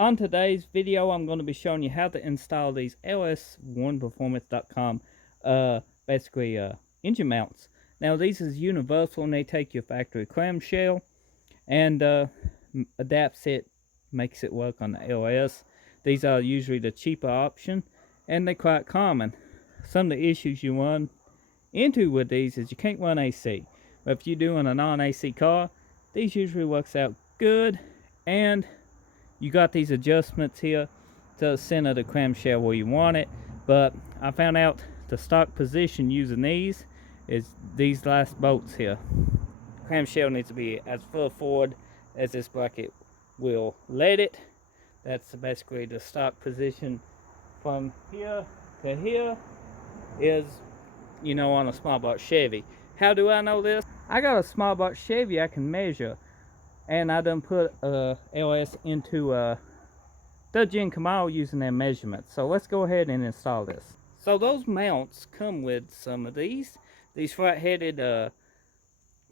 On today's video, I'm going to be showing you how to install these ls1performance.com engine mounts. Now these is universal and they take your factory clamshell and adapts it, makes it work on the LS. These are usually the cheaper option and they're quite common. Some of the issues you run into with these is you can't run AC. But if you're doing a non-AC car, these usually works out good, and you got these adjustments here to the center of the clamshell where you want it. But I found out the stock position using these is these last bolts here. Clamshell needs to be as far forward as this bracket will let it. That's basically the stock position. From here to here is, you know, on a small box Chevy. How do I know this? I got a small box Chevy I can measure, and I done put LS into the Gen Camaro using their measurements. So let's go ahead and install this. So those mounts come with some of these. These flat-headed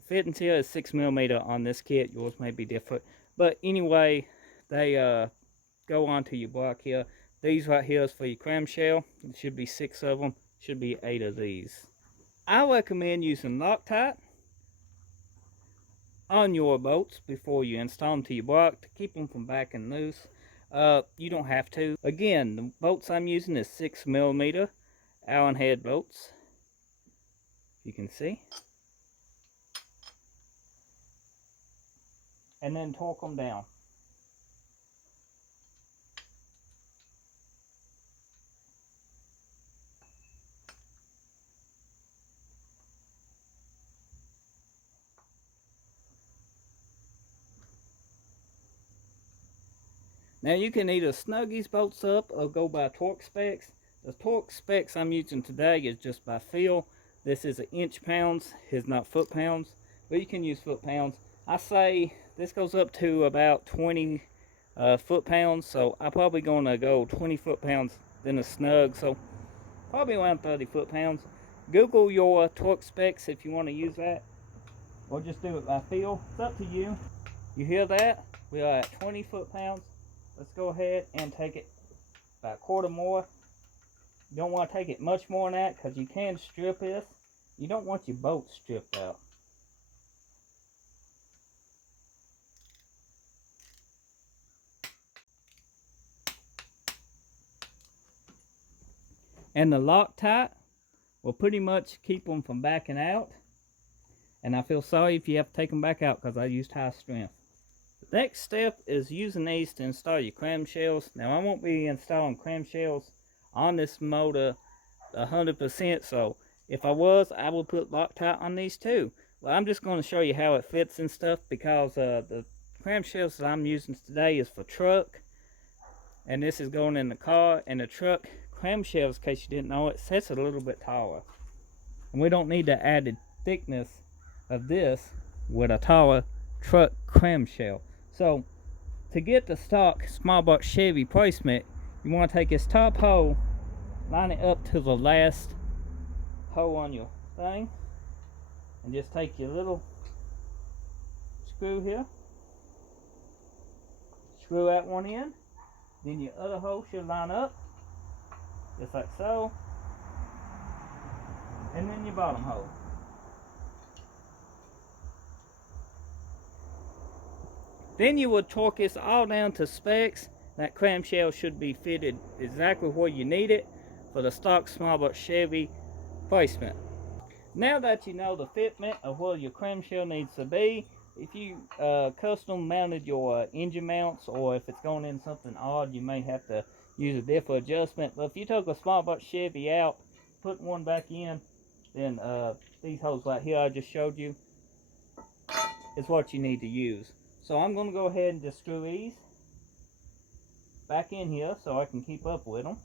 fittings here is 6mm on this kit. Yours may be different, but anyway, they go onto your block here. These right here is for your clamshell. There should be 6 of them. Should be 8 of these. I recommend using Loctite on your bolts before you install them to your block to keep them from backing loose. You don't have to. Again, the bolts I'm using is 6mm Allen head bolts. You can see. And then torque them down. Now you can either snug these bolts up or go by torque specs. The torque specs I'm using today is just by feel. This is inch pounds, is not foot pounds, but you can use foot pounds. I say this goes up to about 20 foot pounds, so I'm probably going to go 20 foot pounds, then a snug, so probably around 30 foot pounds. Google your torque specs if you want to use that, or just do it by feel. It's up to you. You hear that? We are at 20 foot pounds. Let's go ahead and take it about a quarter more. You don't want to take it much more than that because you can strip this. You don't want your bolts stripped out. And the Loctite will pretty much keep them from backing out. And I feel sorry if you have to take them back out because I used high strength. The next step is using these to install your clamshells. Now I won't be installing clamshells on this motor 100%, so if I was, I would put Loctite on these too. Well, I'm just going to show you how it fits and stuff because the clamshells that I'm using today is for truck, and this is going in the car. And the truck clamshells, in case you didn't know, it sets a little bit taller, and we don't need the added thickness of this with a taller truck clamshell. So to get the stock small box Chevy placement, you want to take this top hole, line it up to the last hole on your thing, and just take your little screw here, screw that one in, then your other hole should line up just like so, and then your bottom hole. Then you would torque this all down to specs. That clamshell should be fitted exactly where you need it for the stock small box Chevy placement. Now that you know the fitment of where your clamshell needs to be, if you custom mounted your engine mounts, or if it's going in something odd, you may have to use a different adjustment. But if you took a small box Chevy out, put one back in, then these holes right here I just showed you is what you need to use. So I'm going to go ahead and just screw these back in here so I can keep up with them.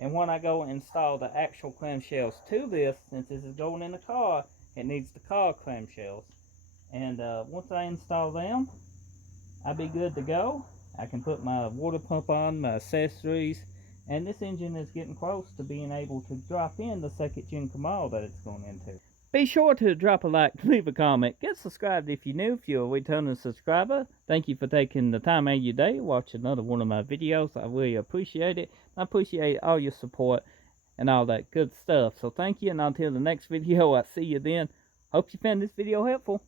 And when I go install the actual clamshells to this, since this is going in the car, it needs the car clamshells. And once I install them, I'll be good to go. I can put my water pump on, my accessories, and this engine is getting close to being able to drop in the second gen Camaro that it's going into. Be sure to drop a like, leave a comment, get subscribed if you're new, if you're a returning subscriber. Thank you for taking the time out of your day to watch another one of my videos. I really appreciate it. I appreciate all your support and all that good stuff. So thank you, and until the next video, I'll see you then. Hope you found this video helpful.